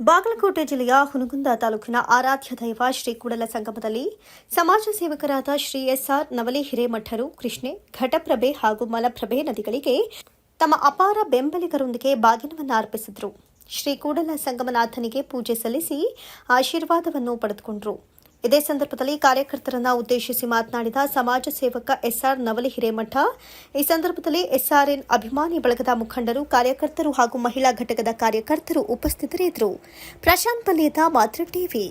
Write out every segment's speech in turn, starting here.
ಬಾಗಲಕೋಟೆ ಜಿಲ್ಲೆಯ ಹುನಗುಂದ ತಾಲೂಕಿನ ಆರಾಧ್ಯ ದೈವ ಶ್ರೀ ಕೂಡಲ ಸಂಗಮದಲ್ಲಿ ಸಮಾಜ ಸೇವಕರಾದ ಶ್ರೀ ಎಸ್ಆರ್ ನವಲಿ ಹಿರೇಮಠರು ಕೃಷ್ಣೆ ಘಟಪ್ರಭೆ ಹಾಗೂ ಮಲಪ್ರಭೆ ನದಿಗಳಿಗೆ ತಮ್ಮ ಅಪಾರ ಬೆಂಬಲಿಗರೊಂದಿಗೆ ಬಾಗಿನವನ್ನು ಅರ್ಪಿಸಿದರು. ಶ್ರೀ ಕೂಡಲ ಸಂಗಮನಾಥನಿಗೆ ಪೂಜೆ ಸಲ್ಲಿಸಿ ಆಶೀರ್ವಾದವನ್ನು ಪಡೆದುಕೊಂಡರು. ಇದೇ ಸಂದರ್ಭದಲ್ಲಿ ಕಾರ್ಯಕರ್ತರನ್ನು ಉದ್ದೇಶಿಸಿ ಮಾತನಾಡಿದ ಸಮಾಜ ಸೇವಕ ಎಸ್ಆರ್ ನವಲಿ ಹಿರೇಮಠ, ಈ ಸಂದರ್ಭದಲ್ಲಿ ಎಸ್ಆರ್ಎನ್ ಅಭಿಮಾನಿ ಬಳಗದ ಮುಖಂಡರು, ಕಾರ್ಯಕರ್ತರು ಹಾಗೂ ಮಹಿಳಾ ಘಟಕದ ಕಾರ್ಯಕರ್ತರು ಉಪಸ್ಥಿತರಿದ್ದರು. ಪ್ರಶಾಂತ್ ಪಲ್ಲೇದ, ಮಾತೃ ಟಿವಿ.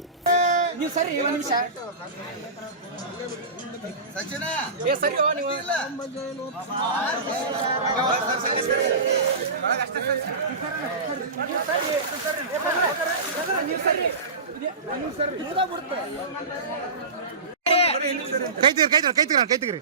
ಕೈ ತೆಗ್ರಿ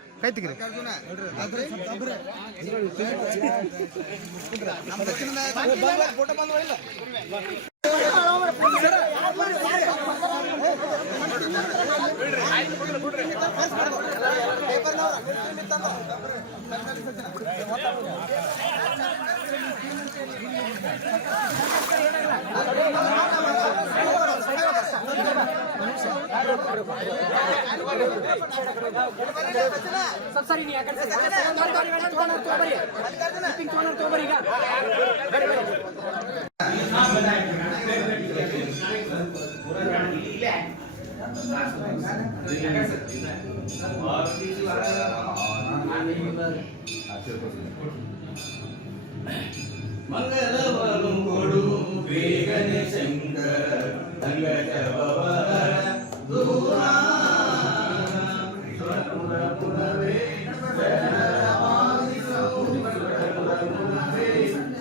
ಮಂಗಲವನು ಕೊಡು ಬೇಗನೆ ಶಂಕರ ಅಂಗಜವರ ದೂರ ಪುರವೇ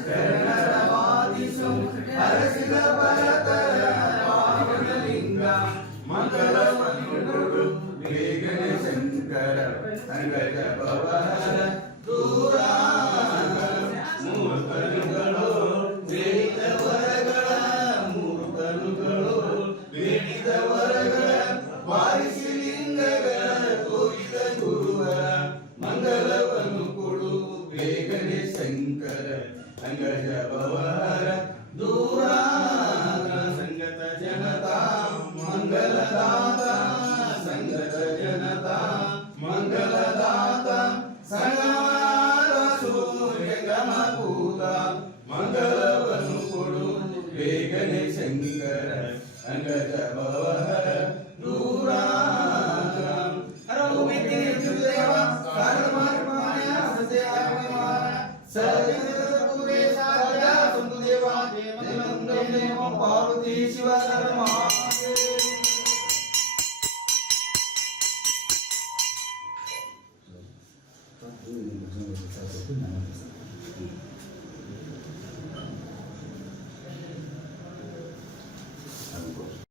ಶರಣರವಾದಿಸು ಹರಸಿದ ಭರತರ ಪಾವನಲಿಂಗ ಮಂಗಲವನು ಕೊಡು ಬೇಗನೆ ಶಂಕರ ಅಂಗಜವರ ದೂರ ಮಂಗಲವನ್ನು ಕೊಡು ಬೇಗನೆ ಶಂಕರ ಅಂಗಜವರ ದೂರ ಸಂಗತ ಜನತಾ ಮಂಗಲದಾತ ಸಂಗತ ಜನತಾ ಮಂಗಲದಾತ ಸಂಗಮದ ಸೂರ್ಯ ಗಮಪೂತ ಮಂಗಲವನ್ನು ಕೊಡು ಬೇಗನೆ ಶಂಕರ ಅಂಗಜವರ ದೂರ ಪಾರ್ವತಿ ಶಿವ ಧರ್ಮ